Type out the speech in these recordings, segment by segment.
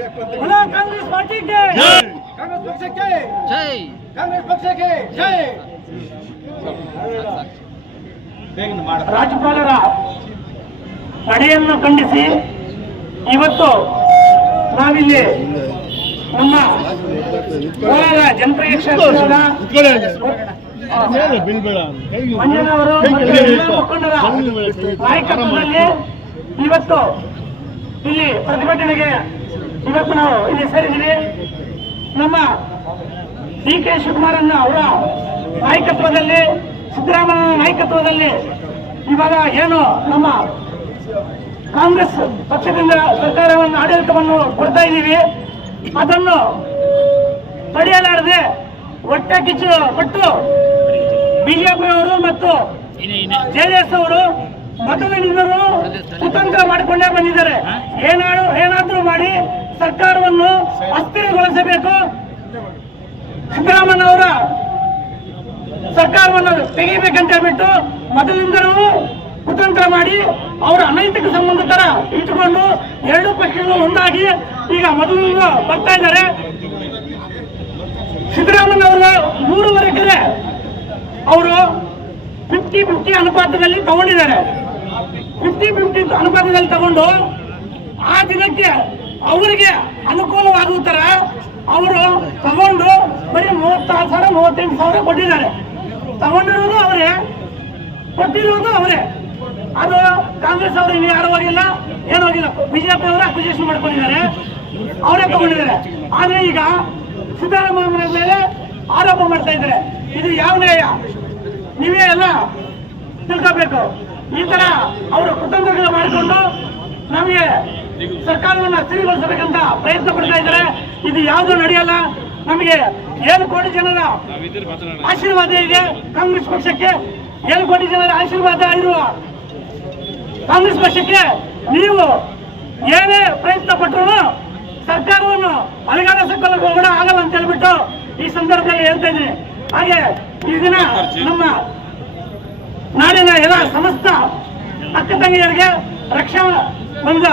ಕಾಂಗ್ರೆಸ್ ಪಾರ್ಟಿಗೆ! ಕಾಂಗ್ರೆಸ್ ಪಕ್ಷಕ್ಕೆ! ಜೈ! ಕಾಂಗ್ರೆಸ್ ಪಕ್ಷಕ್ಕೆ! ಜೈ! ರಾಜ್ಯಪಾಲರ ನಡೆಯನ್ನು ಖಂಡಿಸಿ ಇವತ್ತು ನಾವಿಲ್ಲಿ ನಮ್ಮ ಕೋಲಾರ ಜನಪ್ರಿಯ ಕ್ಷೇತ್ರದ ಮಂಜನವರು ಮುಖಂಡರ ಇವತ್ತು ಇಲ್ಲಿ ಪ್ರತಿಭಟನೆಗೆ ಇವತ್ತು ನಾವು ಇಲ್ಲಿ ಸೇರಿದ್ದೀವಿ. ನಮ್ಮ ಡಿ ಕೆ ಶಿವಕುಮಾರಣ್ಣ ಅವರ ನಾಯಕತ್ವದಲ್ಲಿ ಸಿದ್ದರಾಮಯ್ಯ ನಾಯಕತ್ವದಲ್ಲಿ ಇವಾಗ ಏನು ನಮ್ಮ ಕಾಂಗ್ರೆಸ್ ಪಕ್ಷದಿಂದ ಸರ್ಕಾರವನ್ನು ಆಡಳಿತವನ್ನು ಕೊಡ್ತಾ ಇದ್ದೀವಿ. ಅದನ್ನು ತಡೆಯಲಾರದೆ ಹೊಟ್ಟೆ ಕಿಚ್ಚು ಪಟ್ಟು ಬಿಜೆಪಿಯವರು ಮತ್ತು ಜೆಡಿಎಸ್ ಅವರು ಮೊದಲಿನಿಂದಲೂ ಕುತಂತ್ರ ಮಾಡಿಕೊಂಡೇ ಬಂದಿದ್ದಾರೆ. ಏನಾದ್ರು ಏನಾದ್ರೂ ಮಾಡಿ ಸರ್ಕಾರವನ್ನು ಅಸ್ಥಿರಗೊಳಿಸಬೇಕು. ಸಿದ್ದರಾಮಯ್ಯ ಅವರ ಸರ್ಕಾರವನ್ನು ತೆಗಿಬೇಕಂತ ಹೇಳ್ಬಿಟ್ಟು ಮೊದಲಿಂದಲೂ ಕುತಂತ್ರ ಮಾಡಿ ಅವರ ಅನೈತಿಕ ಸಂಬಂಧ ತರ ಇಟ್ಟುಕೊಂಡು ಎರಡು ಪಕ್ಷಗಳು ಒಂದಾಗಿ ಈಗ ಮೊದಲಿಂದ ಬರ್ತಾ ಇದ್ದಾರೆ. ಸಿದ್ದರಾಮಯ್ಯ ಅವರ ಮೂರುವರೆ ಕಡೆ ಅವರು ಫಿಫ್ಟಿ ಫಿಫ್ಟಿ ಅನುಪಾತದಲ್ಲಿ ತಗೊಂಡಿದ್ದಾರೆ. ಫಿಫ್ಟಿ ಫಿಫ್ಟಿ ಅನುಪಾತದಲ್ಲಿ ತಗೊಂಡು ಆ ದಿನಕ್ಕೆ ಅವರಿಗೆ ಅನುಕೂಲವಾಗುವ ತರ ಅವರು ತಗೊಂಡು ಬರೀ ಮೂವತ್ತಾರು ಸಾವಿರ, ಮೂವತ್ತೆಂಟು ಸಾವಿರ ಕೊಟ್ಟಿದ್ದಾರೆ. ತಗೊಂಡಿರೋದು ಅವರೇ, ಕೊಟ್ಟಿರೋದು ಅವರೇ. ಅದು ಕಾಂಗ್ರೆಸ್ ಅವರು ಇನ್ನು ಯಾರು ಹೋಗಿಲ್ಲ, ಏನು ಹೋಗಿಲ್ಲ. ಬಿಜೆಪಿ ಅವರು ಅಕ್ವಿಜೇಷನ್ ಮಾಡ್ಕೊಂಡಿದ್ದಾರೆ, ಅವರೇ ತಗೊಂಡಿದ್ದಾರೆ. ಆದ್ರೆ ಈಗ ಸಿದ್ದರಾಮಯ್ಯ ಮೇಲೆ ಆರೋಪ ಮಾಡ್ತಾ ಇದ್ದಾರೆ. ಇದು ಯಾವ ನ್ಯಾಯ? ನೀವೇ ಎಲ್ಲ ತಿಳ್ಕೋಬೇಕು. ಈ ತರ ಅವರು ಕುತಂತ್ರಗಳು ಮಾಡಿಕೊಂಡು ನಮಗೆ ಸರ್ಕಾರವನ್ನ ಸ್ಥಿರಗೊಳಿಸಬೇಕಂತ ಪ್ರಯತ್ನ ಪಡ್ತಾ ಇದ್ದಾರೆ. ಇದು ಯಾವುದು ನಡೆಯಲ್ಲ. ನಮಗೆ ಏಳು ಕೋಟಿ ಜನರ ಆಶೀರ್ವಾದ ಇದೆ. ಕಾಂಗ್ರೆಸ್ ಪಕ್ಷಕ್ಕೆ ಏಳು ಕೋಟಿ ಜನರ ಆಶೀರ್ವಾದ ಇರುವ ಕಾಂಗ್ರೆಸ್ ಪಕ್ಷಕ್ಕೆ ನೀವು ಏನೇ ಪ್ರಯತ್ನ ಪಟ್ಟರು ಸರ್ಕಾರವನ್ನು ಅಲಗಾಡಿಸಿಕೊಳ್ಳಕ್ಕೆ ಕೂಡ ಆಗಲ್ಲ ಅಂತ ಹೇಳ್ಬಿಟ್ಟು ಈ ಸಂದರ್ಭದಲ್ಲಿ ಹೇಳ್ತಾ ಹಾಗೆ ಈ ದಿನ ನಮ್ಮ ನಾಡಿನ ಎಲ್ಲ ಸಮಸ್ತ ಅಕ್ಕ ತಂಗಿಯರಿಗೆ ರಕ್ಷಾ ಬಂದ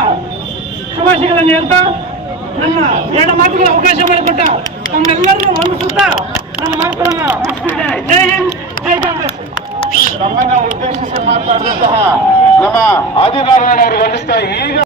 ಶುಭಾಶಯಗಳನ್ನು ಹೇಳ್ತಾ ನನ್ನ ಎರಡು ಮಾತುಗಳ ಅವಕಾಶ ಮಾಡಿಕೊಟ್ಟ. ತಮ್ಮೆಲ್ಲರನ್ನೂ ವಂದಿಸುತ್ತಾ ನನ್ನ ಮಾತುಗಳನ್ನು ಮುಗಿಸ್ತಿದ್ದೇನೆ ಜೈ ಹಿಂದ್, ಜೈ ಕಾಂಗ್ರೆಸ್. ನಮ್ಮನ್ನ ಉದ್ದೇಶಿಸಿ ಮಾತನಾಡಿದಂತಹ ನಮ್ಮ ಆದಿನಾರಾಯಣ ಅವರು ವಂದಿಸ್ತಾ ಈಗ